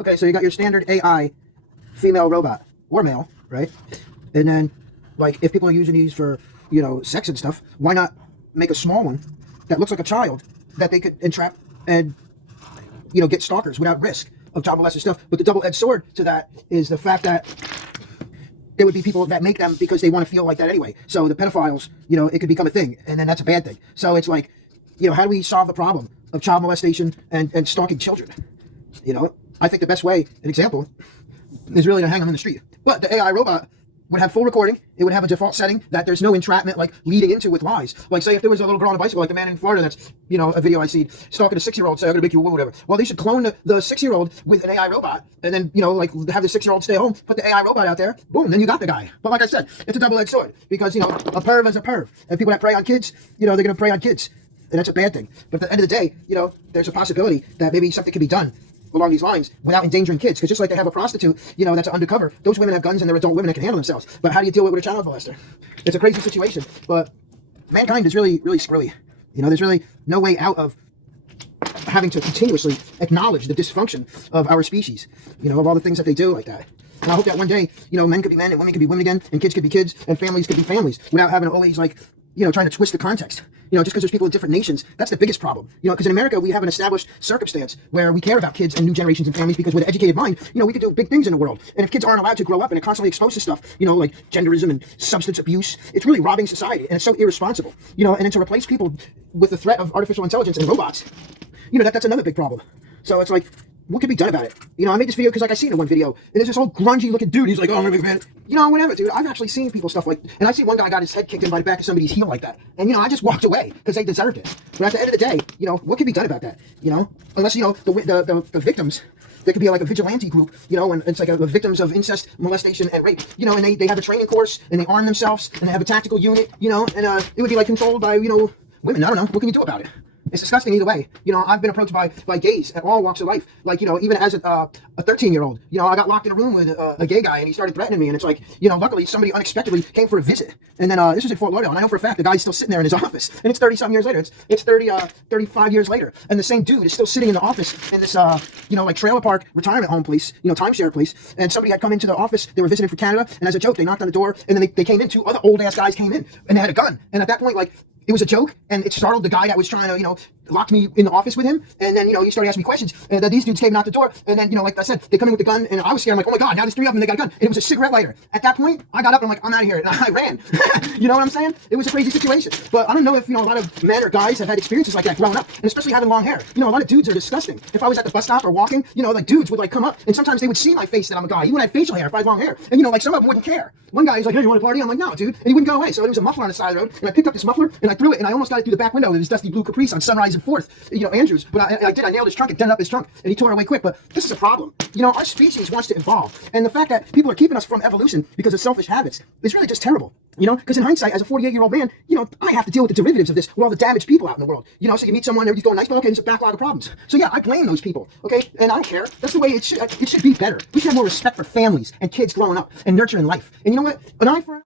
Okay, so you got your standard AI female robot or male, right? And then, like, if people are using these for, sex and stuff, why not make a small one that looks like a child that they could entrap and, get stalkers without risk of child molester stuff? But the double-edged sword to that is the fact that there would be people that make them because they want to feel like that anyway. So the pedophiles, it could become a thing, and then that's a bad thing. So it's like, how do we solve the problem of child molestation and stalking children? I think the best way, an example, is really to hang them in the street. But the AI robot would have full recording. It would have a default setting that there's no entrapment like leading into with lies. Like, say if there was a little girl on a bicycle, like the man in Florida that's, a video I see, stalking a 6-year-old, say, I'm gonna make you a woman, whatever. Well, they should clone the 6-year-old with an AI robot and then, like have the 6-year-old stay home, put the AI robot out there, boom, then you got the guy. But like I said, it's a double-edged sword because, a perv is a perv. And people that prey on kids, they're gonna prey on kids. And that's a bad thing. But at the end of the day, there's a possibility that maybe something can be done along these lines without endangering kids. Because just like they have a prostitute, that's undercover, those women have guns and they're adult women that can handle themselves. But how do you deal with a child molester? It's a crazy situation, but mankind is really, really screwy. There's really no way out of having to continuously acknowledge the dysfunction of our species, of all the things that they do like that. And I hope that one day, men could be men and women could be women again, and kids could be kids, and families could be families, without having to always, trying to twist the context. Just because there's people in different nations, that's the biggest problem. Because in America, we have an established circumstance where we care about kids and new generations and families because with an educated mind, we can do big things in the world. And if kids aren't allowed to grow up and are constantly exposed to stuff, like genderism and substance abuse, it's really robbing society, and it's so irresponsible. And then to replace people with the threat of artificial intelligence and robots, that's another big problem. So it's like, what could be done about it? I made this video because, I seen it in one video, and there's this whole grungy looking dude. He's like, oh, I'm a big man. Whatever, dude. I've actually seen people stuff like, and I see one guy got his head kicked in by the back of somebody's heel like that. And, I just walked away because they deserved it. But at the end of the day, what could be done about that? Unless, the victims, there could be like a vigilante group, and it's like a victims of incest, molestation, and rape, and they have a training course, and they arm themselves, and they have a tactical unit, and it would be like controlled by, women. I don't know. What can you do about it? It's disgusting either way. I've been approached by gays at all walks of life. Like, even as a 13-year-old, I got locked in a room with a gay guy and he started threatening me. And it's like, luckily somebody unexpectedly came for a visit. And then this was in Fort Lauderdale. And I know for a fact the guy's still sitting there in his office. And it's 30-something years later. It's 35 years later. And the same dude is still sitting in the office in this, like trailer park retirement home place, timeshare place. And somebody had come into the office. They were visiting from Canada. And as a joke, they knocked on the door. And then they came in. 2 other old-ass guys came in. And they had a gun. And at that point, it was a joke, and it startled the guy that was trying to, lock me in the office with him. And then, he started asking me questions. And then these dudes came and knocked the door. And then, like I said, they come in with the gun. And I was scared. I'm like, oh my God, now there's 3 of them. And they got a gun. And it was a cigarette lighter. At that point, I got up and I'm like, I'm out of here. And I ran. You know what I'm saying? It was a crazy situation. But I don't know if, a lot of men or guys have had experiences like that growing up. And especially having long hair. A lot of dudes are disgusting. If I was at the bus stop or walking, dudes would come up. And sometimes they would see my face that I'm a guy. Even when I had facial hair, if I had long hair. And, some of them wouldn't care. One guy was like, hey, you want to party? I'm like, no, dude. And he wouldn't go away. So there was a muffler on the side of the road. And I picked up this muffler and I threw it. And I almost got it through the back window of his dusty blue Caprice on Sunrise and 4th, Andrews. But I nailed his trunk and dented up his trunk. And he tore it away quick. But this is a problem. Our species wants to evolve. And the fact that people are keeping us from evolution because of selfish habits is really just terrible. Because in hindsight, as a 48-year-old man, I have to deal with the derivatives of this with all the damaged people out in the world. So you meet someone, everything's going nice, but okay, there's a backlog of problems. So yeah, I blame those people, okay? And I don't care. That's the way it should be better. We should have more respect for families and kids growing up and nurturing life. And you know what? An eye for